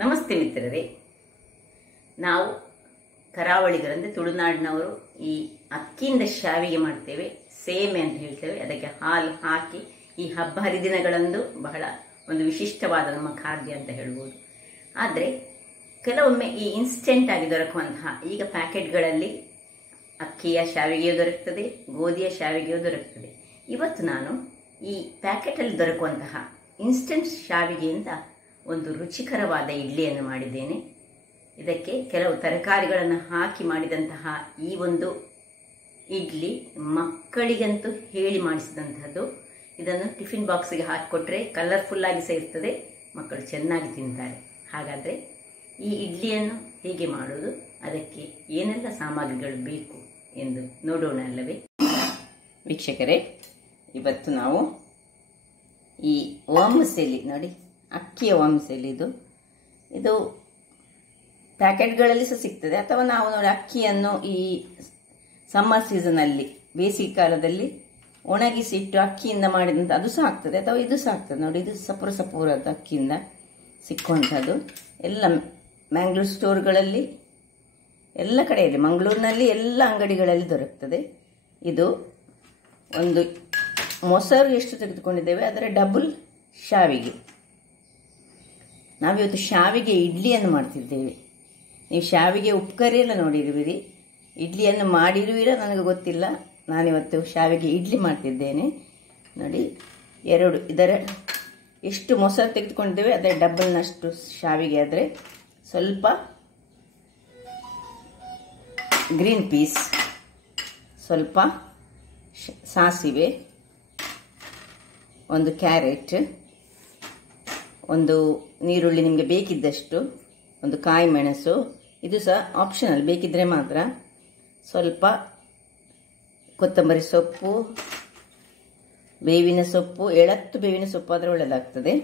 ನಮಸ್ತೆ ಮಿತ್ರರೇ. ನಾವು ಕರಾವಳಿಗರಂದ್ರೆ ತುಳುನಾಡಿನವರು ಈ ಅಕ್ಕಿಯಿಂದ ಶಾವಿಗೆ ಮಾಡ್ತೇವೆ, ಸೇಮೆ ಅಂತ ಹೇಳ್ತೇವೆ. ಅದಕ್ಕೆ ಹಾಲು ಹಾಕಿ ಈ ಹಬ್ಬ ಹರಿದಿನಗಳಂದು ಬಹಳ ಒಂದು ವಿಶಿಷ್ಟವಾದ ನಮ್ಮ ಖಾದ್ಯ ಅಂತ ಹೇಳ್ಬೋದು. ಆದರೆ ಕೆಲವೊಮ್ಮೆ ಈ ಇನ್ಸ್ಟೆಂಟ್ ಆಗಿ ದೊರಕುವಂತಹ ಈಗ ಪ್ಯಾಕೆಟ್ಗಳಲ್ಲಿ ಅಕ್ಕಿಯ ಶಾವಿಗೆಯೂ ದೊರಕ್ತದೆ, ಗೋಧಿಯ ಶಾವಿಗೆಯೂ ದೊರಕ್ತದೆ. ಇವತ್ತು ನಾನು ಈ ಪ್ಯಾಕೆಟಲ್ಲಿ ದೊರಕುವಂತಹ ಇನ್ಸ್ಟೆಂಟ್ ಶಾವಿಗೆಯಿಂದ ಒಂದು ರುಚಿಕರವಾದ ಇಡ್ಲಿಯನ್ನು ಮಾಡಿದ್ದೇನೆ. ಇದಕ್ಕೆ ಕೆಲವು ತರಕಾರಿಗಳನ್ನು ಹಾಕಿ ಮಾಡಿದಂತಹ ಈ ಒಂದು ಇಡ್ಲಿ ಮಕ್ಕಳಿಗಂತೂ ಹೇಳಿ ಮಾಡಿಸಿದಂಥದ್ದು. ಇದನ್ನು ಟಿಫಿನ್ ಬಾಕ್ಸಿಗೆ ಹಾಕಿಕೊಟ್ರೆ ಕಲರ್ಫುಲ್ಲಾಗಿ ಸಹ ಇರ್ತದೆ, ಮಕ್ಕಳು ಚೆನ್ನಾಗಿ ತಿಂತಾರೆ. ಹಾಗಾದರೆ ಈ ಇಡ್ಲಿಯನ್ನು ಹೇಗೆ ಮಾಡೋದು, ಅದಕ್ಕೆ ಏನೆಲ್ಲ ಸಾಮಗ್ರಿಗಳು ಬೇಕು ಎಂದು ನೋಡೋಣ ಅಲ್ಲವೇ ವೀಕ್ಷಕರೇ. ಇವತ್ತು ನಾವು ಈ ವರ್ಮಿಸೆಲಿ ನೋಡಿ, ಅಕ್ಕಿಯ ವರ್ಮಿಸೆಲಿ ಇದು ಪ್ಯಾಕೆಟ್ಗಳಲ್ಲಿ ಸಹ ಸಿಗ್ತದೆ, ಅಥವಾ ನಾವು ನೋಡಿ ಅಕ್ಕಿಯನ್ನು ಈ ಸಮ್ಮರ್ ಸೀಸನಲ್ಲಿ ಬೇಸಿಗೆ ಕಾಲದಲ್ಲಿ ಒಣಗಿಸಿಟ್ಟು ಅಕ್ಕಿಯಿಂದ ಮಾಡಿದಂಥ ಅದು ಸಹ ಆಗ್ತದೆ, ಅಥವಾ ಇದು ಸಹ ಆಗ್ತದೆ. ನೋಡಿ, ಇದು ಸಪೂರದ ಅಕ್ಕಿಯಿಂದ ಸಿಕ್ಕುವಂಥದ್ದು. ಎಲ್ಲ ಮ್ಯಾಂಗ್ಳೂರ್ ಸ್ಟೋರ್ಗಳಲ್ಲಿ, ಎಲ್ಲ ಕಡೆಯಲ್ಲಿ, ಮಂಗಳೂರಿನಲ್ಲಿ ಎಲ್ಲ ಅಂಗಡಿಗಳಲ್ಲಿ ದೊರಕ್ತದೆ. ಇದು ಒಂದು ಮೊಸರು ಎಷ್ಟು ತೆಗೆದುಕೊಂಡಿದ್ದೇವೆ ಅದರ ಡಬಲ್ ಶಾವಿಗೆ. ನಾವಿವತ್ತು ಶಾವಿಗೆ ಇಡ್ಲಿಯನ್ನು ಮಾಡ್ತಿದ್ದೇವೆ. ನೀವು ಶಾವಿಗೆ ಉಪ್ಕರಿ ಎಲ್ಲ ನೋಡಿರುವಿರಿ, ಇಡ್ಲಿಯನ್ನು ಮಾಡಿರುವಿರ ನನಗೆ ಗೊತ್ತಿಲ್ಲ. ನಾನಿವತ್ತು ಶಾವಿಗೆ ಇಡ್ಲಿ ಮಾಡ್ತಿದ್ದೇನೆ. ನೋಡಿ, ಇದರ ಎಷ್ಟು ಮೊಸರು ತೆಗೆದುಕೊಂಡಿದ್ದೇವೆ ಅದರ ಡಬಲ್ನಷ್ಟು ಶಾವಿಗೆ. ಆದರೆ ಸ್ವಲ್ಪ ಗ್ರೀನ್ ಪೀಸ್, ಸ್ವಲ್ಪ ಸಾಸಿವೆ, ಒಂದು ಕ್ಯಾರೆಟ್, ಒಂದು ನೀರುಳ್ಳಿ ನಿಮಗೆ ಬೇಕಿದ್ದಷ್ಟು, ಒಂದು ಕಾಯಿ ಮೆಣಸು, ಇದು ಸಹ ಆಪ್ಷನಲ್, ಬೇಕಿದ್ರೆ ಮಾತ್ರ, ಸ್ವಲ್ಪ ಕೊತ್ತಂಬರಿ ಸೊಪ್ಪು, ಬೇವಿನ ಸೊಪ್ಪು, ಎಳತ್ತು ಬೇವಿನ ಸೊಪ್ಪು ಆದರೆ ಒಳ್ಳೆಯದಾಗ್ತದೆ,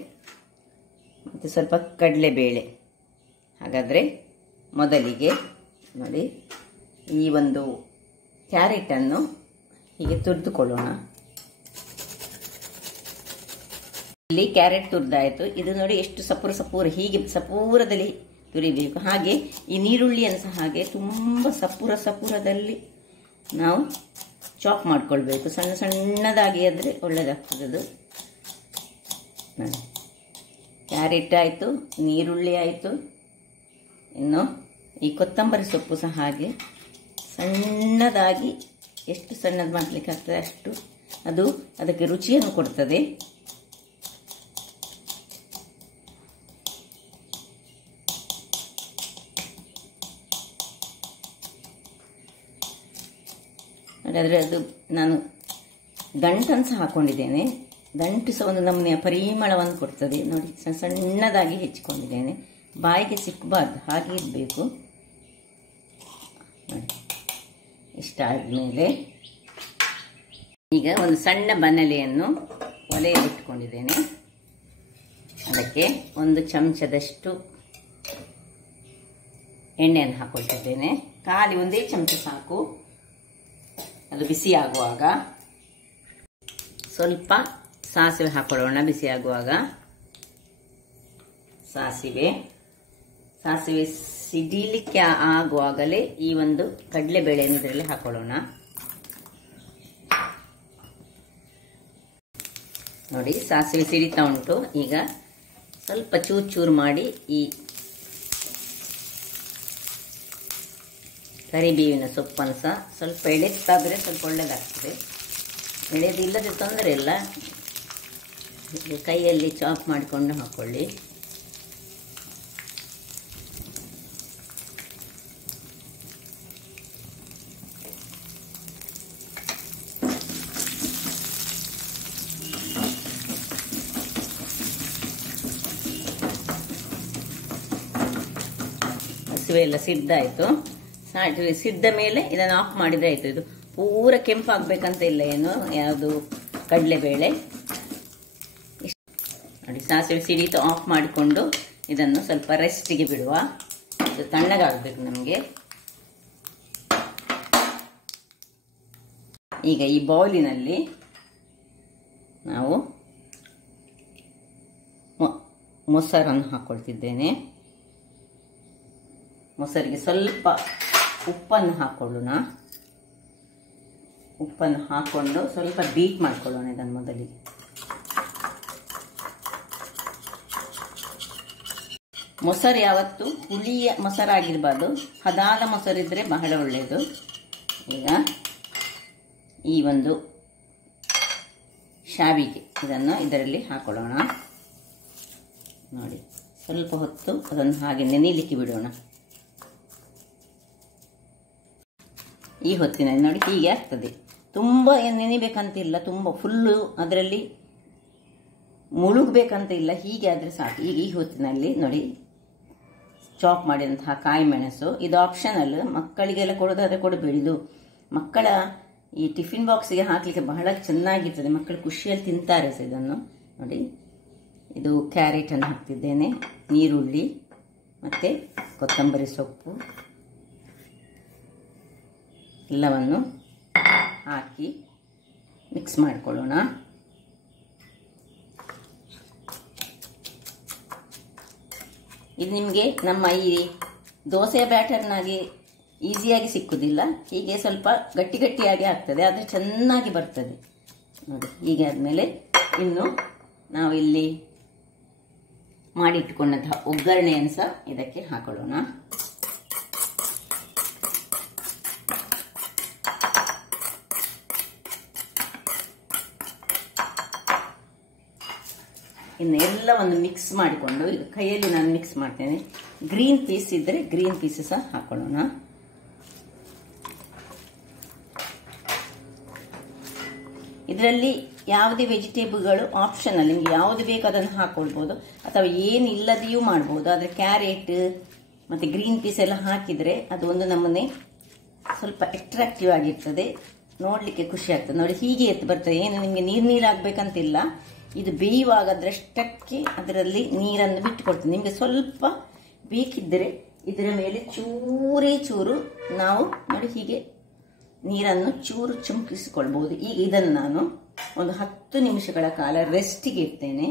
ಮತ್ತು ಸ್ವಲ್ಪ ಕಡಲೆಬೇಳೆ. ಹಾಗಾದರೆ ಮೊದಲಿಗೆ ನೋಡಿ, ಈ ಒಂದು ಕ್ಯಾರೆಟನ್ನು ಹೀಗೆ ತುರಿದುಕೊಳ್ಳೋಣ. ಇಲ್ಲಿ ಕ್ಯಾರೆಟ್ ತುರಿದಾಯಿತು. ಇದು ನೋಡಿ ಎಷ್ಟು ಸಪೂರ, ಹೀಗೆ ಸಪೂರದಲ್ಲಿ ತುರಿಬೇಕು. ಹಾಗೆ ಈ ನೀರುಳ್ಳಿಯನ್ನು ಸಹ ಹಾಗೆ ತುಂಬ ಸಪೂರದಲ್ಲಿ ನಾವು ಚಾಪ್ ಮಾಡ್ಕೊಳ್ಬೇಕು, ಸಣ್ಣದಾಗಿ. ಆದರೆ ಒಳ್ಳೆಯದಾಗ್ತದೆ ಅದು. ನೋಡಿ, ಕ್ಯಾರೆಟ್ ಆಯಿತು, ನೀರುಳ್ಳಿ ಆಯಿತು, ಇನ್ನು ಈ ಕೊತ್ತಂಬರಿ ಸೊಪ್ಪು ಸಹ ಹಾಗೆ ಸಣ್ಣದಾಗಿ, ಎಷ್ಟು ಸಣ್ಣದು ಮಾಡಲಿಕ್ಕೆ ಆಗ್ತದೆ ಅಷ್ಟು ಅದು ಅದಕ್ಕೆ ರುಚಿಯನ್ನು ಕೊಡ್ತದೆ. ಹಾಗಾದರೆ ಅದು ನಾನು ದಂಟನ್ನು ಸಹ ಹಾಕ್ಕೊಂಡಿದ್ದೇನೆ. ದಂಟು ಸಹ ಒಂದು ನಮೂನೆಯ ಪರಿಮಳವನ್ನು ಕೊಡ್ತದೆ. ನೋಡಿ, ಸಣ್ಣದಾಗಿ ಹೆಚ್ಚಿಕೊಂಡಿದ್ದೇನೆ, ಬಾಯಿಗೆ ಸಿಕ್ಕಬಾರ್ದು, ಹಾಗೆ ಇರಬೇಕು. ನೋಡಿ, ಇಷ್ಟ ಆದಮೇಲೆ ಈಗ ಒಂದು ಸಣ್ಣ ಬಾಣಲೆಯನ್ನು ಒಲೆಯಲ್ಲಿ ಇಟ್ಕೊಂಡಿದ್ದೇನೆ. ಅದಕ್ಕೆ ಒಂದು ಚಮಚದಷ್ಟು ಎಣ್ಣೆಯನ್ನು ಹಾಕೊಳ್ತಿದ್ದೇನೆ. ಖಾಲಿ ಒಂದೇ ಚಮಚ ಸಾಕು. ಅದು ಬಿಸಿ ಆಗುವಾಗ ಸ್ವಲ್ಪ ಸಾಸಿವೆ ಹಾಕೊಳ್ಳೋಣ. ಬಿಸಿ ಆಗುವಾಗ ಸಾಸಿವೆ ಸಿಡಿಲಿಕ್ಕೆ ಆಗುವಾಗಲೇ ಈ ಒಂದು ಕಡಲೆಬೇಳೆಯನ್ನು ಇದರಲ್ಲಿ ಹಾಕೊಳ್ಳೋಣ. ನೋಡಿ, ಸಾಸಿವೆ ಸಿಡಿತಾ ಉಂಟು. ಈಗ ಸ್ವಲ್ಪ ಚೂರು ಮಾಡಿ ಈ ಕರಿಬೇವಿನ ಸೊಪ್ಪನ್ನು ಸಹ ಸ್ವಲ್ಪ ಎಳೆತ್ತಾದರೆ ಸ್ವಲ್ಪ ಒಳ್ಳೆಯದಾಗ್ತದೆ. ಎಳೆದಿಲ್ಲದೆ ತೊಂದರೆ ಇಲ್ಲ, ಕೈಯಲ್ಲಿ ಚಾಪ್ ಮಾಡಿಕೊಂಡು ಹಾಕ್ಕೊಳ್ಳಿ. ಹಸಿವೆ ಎಲ್ಲ ಸಿಡ್ದಾಯಿತು. ಸಿದ್ದ ಮೇಲೆ ಇದನ್ನು ಆಫ್ ಮಾಡಿದ್ರೆ ಆಯಿತು. ಇದು ಪೂರ ಕೆಂಪಾಗಬೇಕಂತ ಇಲ್ಲ ಏನು, ಯಾವುದು ಕಡಲೆಬೇಳೆ. ನೋಡಿ, ಸಾಸಿವೆ ಸಿಡಿತು, ಆಫ್ ಮಾಡಿಕೊಂಡು ಇದನ್ನು ಸ್ವಲ್ಪ ರೆಸ್ಟಿಗೆ ಬಿಡುವ. ಇದು ತಣ್ಣಗಾಗಬೇಕು ನಮಗೆ. ಈಗ ಈ ಬೌಲಿನಲ್ಲಿ ನಾವು ಮೊಸರನ್ನು ಹಾಕ್ಕೊಳ್ತಿದ್ದೇನೆ. ಮೊಸರಿಗೆ ಸ್ವಲ್ಪ ಉಪ್ಪನ್ನು ಹಾಕೊಳ್ಳೋಣ. ಉಪ್ಪನ್ನು ಹಾಕ್ಕೊಂಡು ಸ್ವಲ್ಪ ಬೀಟ್ ಮಾಡ್ಕೊಳ್ಳೋಣ ಇದನ್ನು ಮೊದಲಿಗೆ. ಮೊಸರು ಯಾವತ್ತು ಹುಳಿಯ ಮೊಸರಾಗಿರ್ಬಾರ್ದು, ಹದಾದ ಮೊಸರಿದ್ರೆ ಬಹಳ ಒಳ್ಳೆಯದು. ಈಗ ಈ ಒಂದು ಶಾವಿಗೆ ಇದನ್ನು ಇದರಲ್ಲಿ ಹಾಕೊಳ್ಳೋಣ. ನೋಡಿ, ಸ್ವಲ್ಪ ಹೊತ್ತು ಅದನ್ನು ಹಾಗೆ ನೆನೆಯಲಿಕ್ಕೆ ಬಿಡೋಣ. ಈ ಹೊತ್ತಿನಲ್ಲಿ ನೋಡಿ ಹೀಗೆ ಆಗ್ತದೆ. ತುಂಬ ನೆನೆಬೇಕಂತಿಲ್ಲ, ತುಂಬ ಫುಲ್ಲು ಅದರಲ್ಲಿ ಮುಳುಗಬೇಕಂತ ಇಲ್ಲ, ಹೀಗೆ ಆದರೆ ಸಾಕು. ಈಗ ಈ ಹೊತ್ತಿನಲ್ಲಿ ನೋಡಿ ಚಾಪ್ ಮಾಡಿದಂತಹ ಕಾಯಿ ಮೆಣಸು, ಇದು ಆಪ್ಷನಲ್, ಮಕ್ಕಳಿಗೆಲ್ಲ ಕೊಡೋದಾದ್ರೆ ಕೊಡಬೇಡಿ. ಇದು ಮಕ್ಕಳ ಈ ಟಿಫಿನ್ ಬಾಕ್ಸಿಗೆ ಹಾಕಲಿಕ್ಕೆ ಬಹಳ ಚೆನ್ನಾಗಿರ್ತದೆ, ಮಕ್ಕಳು ಖುಷಿಯಲ್ಲಿ ತಿಂತಾರೆ ಸಹ ಇದನ್ನು. ನೋಡಿ, ಇದು ಕ್ಯಾರೆಟನ್ನು ಹಾಕ್ತಿದ್ದೇನೆ, ನೀರುಳ್ಳಿ ಮತ್ತು ಕೊತ್ತಂಬರಿ ಸೊಪ್ಪು ಎಲ್ಲವನ್ನು ಹಾಕಿ ಮಿಕ್ಸ್ ಮಾಡಿಕೊಳ್ಳೋಣ. ಇದು ನಿಮಗೆ ನಮ್ಮ ಈ ದೋಸೆ ಬ್ಯಾಟರ್ನಾಗಿ ಈಸಿಯಾಗಿ ಸಿಕ್ಕುವುದಿಲ್ಲ, ಹೀಗೆ ಸ್ವಲ್ಪ ಗಟ್ಟಿ ಗಟ್ಟಿಯಾಗಿ ಆಗ್ತದೆ, ಆದರೆ ಚೆನ್ನಾಗಿ ಬರ್ತದೆ. ನೋಡಿ, ಹೀಗೆ ಆದಮೇಲೆ ಇನ್ನು ನಾವು ಇಲ್ಲಿ ಮಾಡಿಟ್ಟುಕೊಂಡಂತಹ ಒಗ್ಗರಣೆಯನ್ನು ಸಹ ಇದಕ್ಕೆ ಹಾಕೊಳ್ಳೋಣ. ಇನ್ನು ಎಲ್ಲವನ್ನು ಮಿಕ್ಸ್ ಮಾಡಿಕೊಂಡು ಈಗ ಕೈಯಲ್ಲಿ ನಾನು ಮಿಕ್ಸ್ ಮಾಡ್ತೇನೆ. ಗ್ರೀನ್ ಪೀಸ್ ಇದ್ದರೆ ಗ್ರೀನ್ ಪೀಸ್ ಸಹ ಹಾಕೊಳ್ಳೋಣ. ಇದರಲ್ಲಿ ಯಾವುದೇ ವೆಜಿಟೇಬಲ್ಗಳು ಆಪ್ಷನಲ್, ನಿಮ್ಗೆ ಯಾವುದು ಬೇಕು ಅದನ್ನು ಹಾಕೊಳ್ಬೋದು ಅಥವಾ ಏನಿಲ್ಲದೆಯೂ ಮಾಡ್ಬೋದು. ಆದರೆ ಕ್ಯಾರೆಟ್ ಮತ್ತು ಗ್ರೀನ್ ಪೀಸ್ ಎಲ್ಲ ಹಾಕಿದರೆ ಅದು ಒಂದು ನಮ್ಮನೆ ಸ್ವಲ್ಪ ಅಟ್ರಾಕ್ಟಿವ್ ಆಗಿರ್ತದೆ, ನೋಡಲಿಕ್ಕೆ ಖುಷಿ ಆಗ್ತದೆ. ನೋಡಿ, ಹೀಗೆ ಎತ್ತು ಬರ್ತದೆ, ಏನು ನಿಮಗೆ ನೀರಾಗಬೇಕಂತಿಲ್ಲ. ಇದು ಬೇಯುವಾಗ ಅದರಷ್ಟಕ್ಕೆ ಅದರಲ್ಲಿ ನೀರನ್ನು ಬಿಟ್ಟುಕೊಡ್ತದೆ. ನಿಮಗೆ ಸ್ವಲ್ಪ ಬೇಕಿದ್ದರೆ ಇದರ ಮೇಲೆ ಚೂರೇ ಚೂರು ನಾವು ನೋಡಿ ಹೀಗೆ ನೀರನ್ನು ಚೂರು ಚುಮುಕಿಸಿಕೊಳ್ಬಹುದು. ಈಗ ಇದನ್ನು ನಾನು ಒಂದು 10 ನಿಮಿಷಗಳ ಕಾಲ ರೆಸ್ಟಿಗೆ ಇಡ್ತೇನೆ.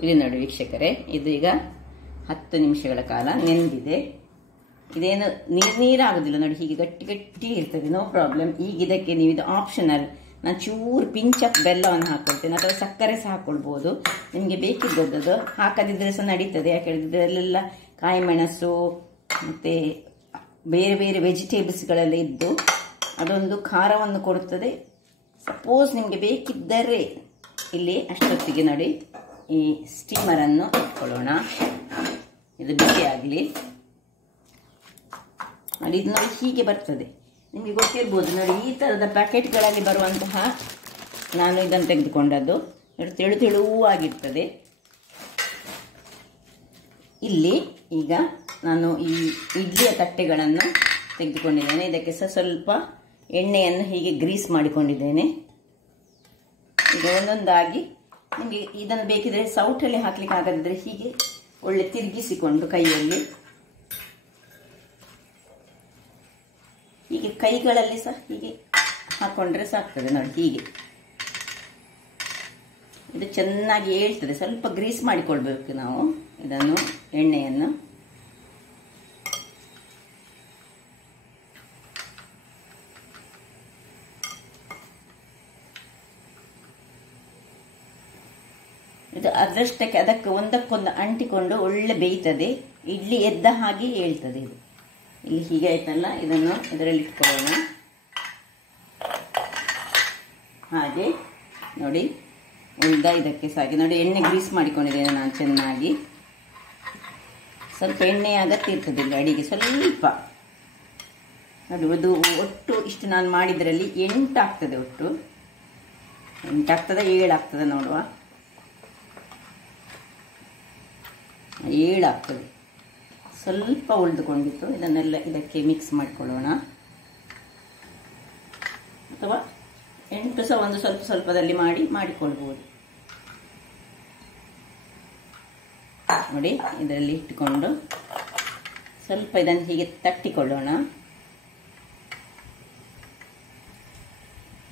ಇಲ್ಲಿ ನೋಡಿ ವೀಕ್ಷಕರೇ, ಇದು ಈಗ 10 ನಿಮಿಷಗಳ ಕಾಲ ನೆಂದಿದೆ. ಇದೇನು ನೀರಾಗುದಿಲ್ಲ ನೋಡಿ, ಹೀಗೆ ಗಟ್ಟಿ ಗಟ್ಟಿ ಇರ್ತದೆ, ನೋ ಪ್ರಾಬ್ಲಮ್. ಈಗ ಇದಕ್ಕೆ ನೀವು ಇದು ಆಪ್ಷನಲ್, ನಾನು ಚೂರು ಪಿಂಚಪ್ ಬೆಲ್ಲವನ್ನು ಹಾಕೊಳ್ತೇನೆ ಅಥವಾ ಸಕ್ಕರೆ ಸಹ ಹಾಕೊಳ್ಬೋದು, ನಿಮಗೆ ಬೇಕಿದ್ದದ್ದು. ಹಾಕದಿದ್ದರೆ ಸಹ ನಡೀತದೆ, ಯಾಕೆ ಹೇಳಿದ್ರೆ ಅಲ್ಲೆಲ್ಲ ಕಾಯಿ ಮೆಣಸು ಮತ್ತು ಬೇರೆ ಬೇರೆ ವೆಜಿಟೇಬಲ್ಸ್ಗಳೆಲ್ಲ ಇದ್ದು ಅದೊಂದು ಖಾರವನ್ನು ಕೊಡುತ್ತದೆ. ಸಪೋಸ್ ನಿಮಗೆ ಬೇಕಿದ್ದರೆ ಇಲ್ಲಿ ಅಷ್ಟೊತ್ತಿಗೆ ನೋಡಿ ಈ ಸ್ಟೀಮರನ್ನು ಇಟ್ಕೊಳ್ಳೋಣ. ಇದು ಬಿಸಿ ಆಗಲಿ. ನೋಡಿ, ಇದು ನೋಡಿ ಹೀಗೆ ಬರ್ತದೆ, ನಿಮಗೆ ಗೊತ್ತಿರ್ಬೋದು. ನೋಡಿ, ಈ ಥರದ ಪ್ಯಾಕೆಟ್ಗಳಲ್ಲಿ ಬರುವಂತಹ ನಾನು ಇದನ್ನು ತೆಗೆದುಕೊಂಡದ್ದು. ತೆಳು ತೆಳುವಾಗಿರ್ತದೆ. ಇಲ್ಲಿ ಈಗ ನಾನು ಈ ಇಡ್ಲಿಯ ತಟ್ಟೆಗಳನ್ನು ತೆಗೆದುಕೊಂಡಿದ್ದೇನೆ. ಇದಕ್ಕೆ ಸಹ ಸ್ವಲ್ಪ ಎಣ್ಣೆಯನ್ನು ಹೀಗೆ ಗ್ರೀಸ್ ಮಾಡಿಕೊಂಡಿದ್ದೇನೆ. ಈಗ ಒಂದೊಂದಾಗಿ ನಿಮಗೆ ಇದನ್ನು ಬೇಕಿದ್ರೆ ಸೌಟಲ್ಲಿ ಹಾಕ್ಲಿಕ್ಕೆ ಆಗದಿದ್ರೆ ಹೀಗೆ ಒಳ್ಳೆ ತಿರುಗಿಸಿಕೊಂಡು ಕೈಯಲ್ಲಿ ಹೀಗೆ ಕೈಗಳಲ್ಲಿ ಸಹ ಹೀಗೆ ಹಾಕೊಂಡ್ರೆ ಸಾಕ್ತದೆ. ನೋಡಿ, ಹೀಗೆ ಇದು ಚೆನ್ನಾಗಿ ಏಳ್ತದೆ. ಸ್ವಲ್ಪ ಗ್ರೀಸ್ ಮಾಡಿಕೊಳ್ಬೇಕು ನಾವು ಇದನ್ನು, ಎಣ್ಣೆಯನ್ನು. ಇದು ಅದರಷ್ಟಕ್ಕೆ ಅದಕ್ಕೆ ಒಂದಕ್ಕೊಂದು ಅಂಟಿಕೊಂಡು ಒಳ್ಳೆ ಬೇಯ್ತದೆ. ಇಡ್ಲಿ ಎದ್ದ ಹಾಗೆ ಏಳ್ತದೆ ಇದು. ಇಲ್ಲಿ ಹೀಗೆ ಆಯ್ತಲ್ಲ, ಇದನ್ನು ಇದರಲ್ಲಿ ಇಟ್ಕೊಳ್ಳೋಣ. ಹಾಗೆ ನೋಡಿ ಉಳಿದ ಇದಕ್ಕೆ ಸಾಗಿ ನೋಡಿ ಎಣ್ಣೆ ಗ್ರೀಸ್ ಮಾಡಿಕೊಂಡಿದ್ದೇನೆ ನಾನು ಚೆನ್ನಾಗಿ. ಸ್ವಲ್ಪ ಎಣ್ಣೆ ಅಗತ್ಯ ಇರ್ತದಿಲ್ಲ ಅಡಿಗೆ, ಸ್ವಲ್ಪ ನೋಡಿ. ಅದು ಒಟ್ಟು ಇಷ್ಟು ನಾನು ಮಾಡಿದ್ರಲ್ಲಿ 8 ಆಗ್ತದೆ, ಒಟ್ಟು 8 ಆಗ್ತದೆ 7 ಆಗ್ತದೆ ನೋಡುವ. 7 ಆಗ್ತದೆ. ಸ್ವಲ್ಪ ಉಳಿದುಕೊಂಡಿತ್ತು, ಇದನ್ನೆಲ್ಲ ಇದಕ್ಕೆ ಮಿಕ್ಸ್ ಮಾಡಿಕೊಳ್ಳೋಣ. ಅಥವಾ 8 ಸಹ ಒಂದು ಸ್ವಲ್ಪ ಸ್ವಲ್ಪದಲ್ಲಿ ಮಾಡಿಕೊಳ್ಬೋದು. ನೋಡಿ, ಇದರಲ್ಲಿ ಇಟ್ಟುಕೊಂಡು ಸ್ವಲ್ಪ ಇದನ್ನು ಹೀಗೆ ತಟ್ಟಿಕೊಳ್ಳೋಣ.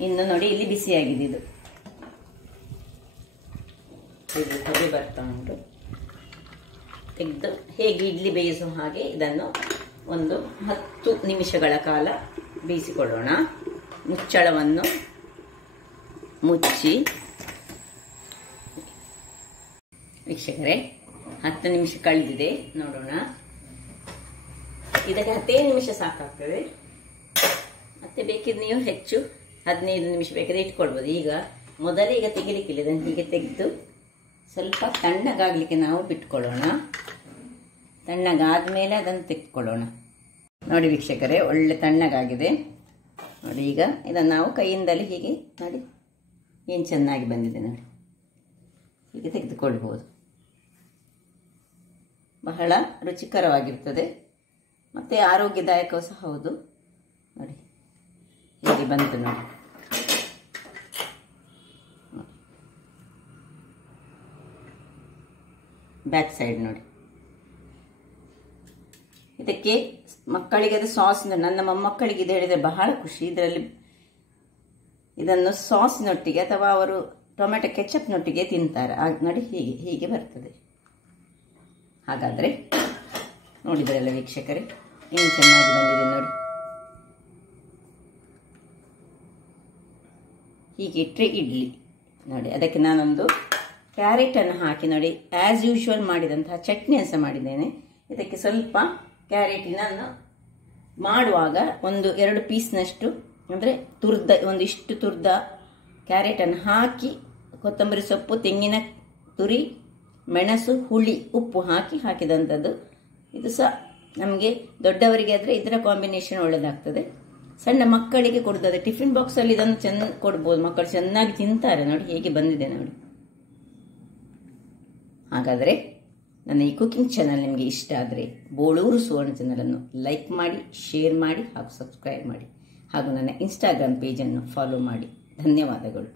ಇನ್ನು ನೋಡಿ, ಇಲ್ಲಿ ಬಿಸಿಯಾಗಿದೆ ಇದು, ಹೊಗೆ ಬರ್ತಾ ಉಂಟು. ತೆಗೆದು ಹೇಗೆ ಇಡ್ಲಿ ಬೇಯಿಸೋ ಹಾಗೆ ಇದನ್ನು ಒಂದು 10 ನಿಮಿಷಗಳ ಕಾಲ ಬೇಯಿಸಿಕೊಳ್ಳೋಣ. ಮುಚ್ಚಳವನ್ನು ಮುಚ್ಚಿ ವೀಕ್ಷಕರೇ 10 ನಿಮಿಷ ಕಳೆದಿದೆ, ನೋಡೋಣ. ಇದಕ್ಕೆ 15 ನಿಮಿಷ ಸಾಕಾಗ್ತದೆ. ಮತ್ತೆ ಬೇಕಿದ್ರೆ ನೀವು ಹೆಚ್ಚು 15 ನಿಮಿಷ ಬೇಕಾದ್ರೆ ಇಟ್ಕೊಳ್ಬೋದು. ಈಗ ತೆಗಿಲಿಕ್ಕಿಲ್ಲ, ಇದನ್ನು ಹೀಗೆ ತೆಗೆದು ಸ್ವಲ್ಪ ತಣ್ಣಗಾಗಲಿಕ್ಕೆ ನಾವು ಬಿಟ್ಕೊಳ್ಳೋಣ. ತಣ್ಣಗಾದ ಮೇಲೆ ಅದನ್ನು ತೆಗೆದುಕೊಳ್ಳೋಣ. ನೋಡಿ ವೀಕ್ಷಕರೇ, ಒಳ್ಳೆ ತಣ್ಣಗಾಗಿದೆ ನೋಡಿ. ಈಗ ಇದನ್ನು ನಾವು ಕೈಯಿಂದಲೇ ಹೀಗೆ ನೋಡಿ, ಏನು ಚೆನ್ನಾಗಿ ಬಂದಿದೆ ನೋಡಿ, ಹೀಗೆ ತೆಗೆದುಕೊಳ್ಬೋದು. ಬಹಳ ರುಚಿಕರವಾಗಿರ್ತದೆ ಮತ್ತು ಆರೋಗ್ಯದಾಯಕವೂ ಸಹ ಹೌದು. ನೋಡಿ ಹೇಗೆ ಬಂತು ನೋಡಿ. ಬ್ಯಾಕ್ ಸೈಡ್ ನೋಡಿ. ಇದಕ್ಕೆ ಮಕ್ಕಳಿಗೆ ಅದು ಸಾಸ್, ನನ್ನ ಮೊಮ್ಮಕ್ಕಳಿಗೆ ಇದು ಹೇಳಿದರೆ ಬಹಳ ಖುಷಿ. ಇದನ್ನು ಸಾಸ್ನೊಟ್ಟಿಗೆ ಅಥವಾ ಅವರು ಟೊಮೆಟೊ ಕೆಚಪ್ನೊಟ್ಟಿಗೆ ತಿಂತಾರೆ. ನೋಡಿ ಹೀಗೆ ಬರ್ತದೆ. ಹಾಗಾದರೆ ನೋಡಿದ್ರಲ್ಲ ವೀಕ್ಷಕರೇ, ಏನು ಚೆನ್ನಾಗಿ ಬಂದಿದೆ ನೋಡಿ. ಹೀಗೆ ಇಟ್ಟರೆ ಇಡ್ಲಿ ನೋಡಿ. ಅದಕ್ಕೆ ನಾನೊಂದು ಕ್ಯಾರೆಟನ್ನು ಹಾಕಿ ನೋಡಿ, ಆ್ಯಸ್ ಯೂಶುವಲ್ ಮಾಡಿದಂತಹ ಚಟ್ನಿಯನ್ನು ಸಹ ಮಾಡಿದ್ದೇನೆ. ಇದಕ್ಕೆ ಸ್ವಲ್ಪ ಕ್ಯಾರೆಟಿನನ್ನು ಮಾಡುವಾಗ 1-2 ಪೀಸ್ನಷ್ಟು ಅಂದರೆ ಒಂದಿಷ್ಟು ತುರ್ದ ಕ್ಯಾರೆಟನ್ನು ಹಾಕಿ, ಕೊತ್ತಂಬರಿ ಸೊಪ್ಪು, ತೆಂಗಿನ ತುರಿ, ಮೆಣಸು, ಹುಳಿ, ಉಪ್ಪು ಹಾಕಿದಂಥದ್ದು. ಇದು ಸಹ ನಮಗೆ ದೊಡ್ಡವರಿಗೆ ಆದರೆ ಇದರ ಕಾಂಬಿನೇಷನ್ ಒಳ್ಳೆಯದಾಗ್ತದೆ. ಸಣ್ಣ ಮಕ್ಕಳಿಗೆ ಕೊಡ್ತದೆ, ಟಿಫಿನ್ ಬಾಕ್ಸಲ್ಲಿ ಇದನ್ನು ಚೆನ್ನಾಗಿ ಕೊಡ್ಬೋದು. ಮಕ್ಕಳು ಚೆನ್ನಾಗಿ ತಿಂತಾರೆ ನೋಡಿ, ಹೇಗೆ ಬಂದಿದೆ ನೋಡಿ. ಹಾಗಾದರೆ ನನ್ನ ಈ ಕುಕಿಂಗ್ ಚಾನಲ್ ನಿಮಗೆ ಇಷ್ಟ ಆದರೆ ಬೋಳೂರು ಸುವರ್ಣ ಚಾನಲನ್ನು ಲೈಕ್ ಮಾಡಿ, ಶೇರ್ ಮಾಡಿ ಹಾಗೂ ಸಬ್ಸ್ಕ್ರೈಬ್ ಮಾಡಿ. ಹಾಗೂ ನನ್ನ ಇನ್ಸ್ಟಾಗ್ರಾಮ್ ಪೇಜನ್ನು ಫಾಲೋ ಮಾಡಿ. ಧನ್ಯವಾದಗಳು.